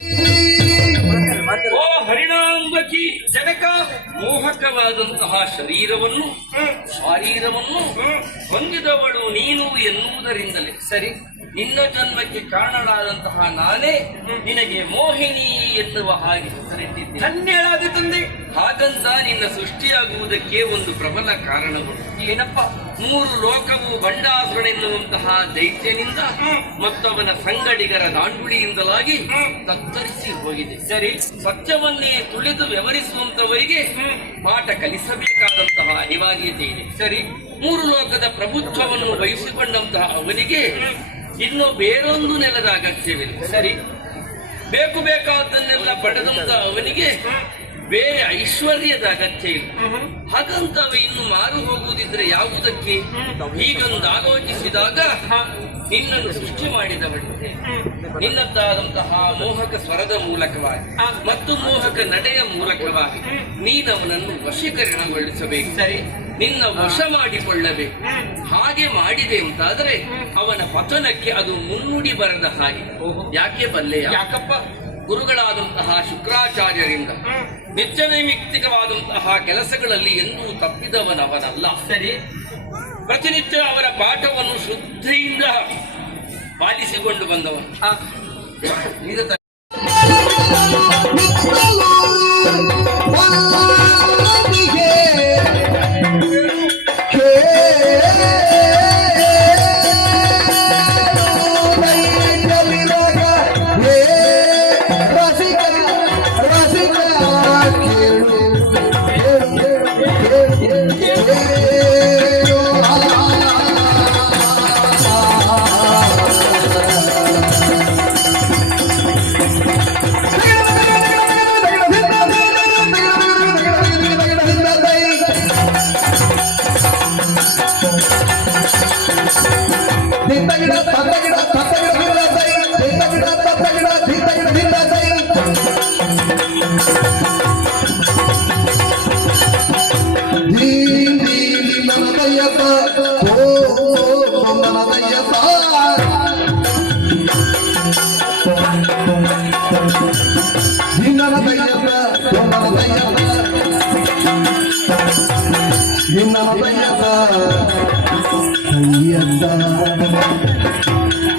ಓ ಹರಿಣಾಂಬಕಿ ಜನಕ, ಮೋಹಕವಾದಂತಹ ಶರೀರವನ್ನು ಹೊಂದಿದವಳು ನೀನು ಎನ್ನುವುದರಿಂದಲೇ ಸರಿ ನಿನ್ನ ಜನ್ಮಕ್ಕೆ ಕಾರಣರಾದಂತಹ ನಾನೇ ನಿನಗೆ ಮೋಹಿನಿ ಎನ್ನುವ ಹಾಗೆ ಹೆಸರಿಟ್ಟಿದ್ದೆ. ಧನ್ಯಳಾದ ತಂದೆ. ಹಾಗಂತ ನಿನ್ನ ಸೃಷ್ಟಿಯಾಗುವುದಕ್ಕೆ ಒಂದು ಪ್ರಬಲ ಕಾರಣಗಳು ಏನಪ್ಪ? 3 ಲೋಕವು ಬಂಡಾಸುರನೆನ್ನುವಂತಹ ದೈತ್ಯನಿಂದ ಮತ್ತವನ ಸಂಗಡಿಗರ ದಾಂಡುಳಿಯಿಂದಲಾಗಿ ತತ್ತರಿಸಿ ಹೋಗಿದೆ. ಸರಿ, ಸತ್ಯವನ್ನೇ ತುಳಿದು ವ್ಯವಹರಿಸುವಂತವರಿಗೆ ಪಾಠ ಕಲಿಸಬೇಕಾದಂತಹ ಅನಿವಾರ್ಯತೆ ಇದೆ. ಸರಿ, 3 ಲೋಕದ ಪ್ರಭುತ್ವವನ್ನು ವಹಿಸಿಕೊಂಡಂತಹ ಅವನಿಗೆ ಇನ್ನು ಬೇರೊಂದು ನೆಲದ ಅಗತ್ಯವಿಲ್ಲ. ಸರಿ, ಬೇಕಾದನ್ನೆಲ್ಲ ಪಡೆದಂತ ಅವನಿಗೆ ಬೇರೆ ಐಶ್ವರ್ಯದ ಅಗತ್ಯ ಇಲ್ಲ. ಹಾಗಂತವ ಇನ್ನು ಮಾರು ಹೋಗುವುದಿದ್ರೆ ಯಾವುದಕ್ಕೆ? ಹೀಗೊಂದು ಆಲೋಚಿಸಿದಾಗ ನಿನ್ನನ್ನು ಸೃಷ್ಟಿ ಮಾಡಿದವಳಿಗೆ ನಿನ್ನದ್ದಾದಂತಹ ಮೋಹಕ ಸ್ವರದ ಮೂಲಕವಾಗಿ ಮತ್ತು ಮೋಹಕ ನಡೆಯ ಮೂಲಕವಾಗಿ ನೀನವನನ್ನು ವಶೀಕರಣಗೊಳಿಸಬೇಕು. ಸರಿ, ನಿನ್ನ ವಶ ಮಾಡಿಕೊಳ್ಳಬೇಕು. ಹಾಗೆ ಮಾಡಿದೆ ಅಂತಾದರೆ ಅವನ ಪತನಕ್ಕೆ ಅದು ಮುನ್ನುಡಿ ಬರದ ಹಾಗೆ. ಯಾಕೆ ಬಲ್ಲೆ? ಯಾಕಪ್ಪ? ಗುರುಗಳಾದಂತಹ ಶುಕ್ರಾಚಾರ್ಯರಿಂದ ನಿತ್ಯನೈಮಿತ್ತಿಕವಾದಂತಹ ಕೆಲಸಗಳಲ್ಲಿ ಎಂದೂ ತಪ್ಪಿದವನವನಲ್ಲ. ಸರಿ, ಪ್ರತಿನಿತ್ಯ ಅವರ ಪಾಠವನ್ನು ಶ್ರದ್ಧೆಯಿಂದ ಪಾಲಿಸಿಕೊಂಡು ಬಂದವನು.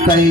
Tay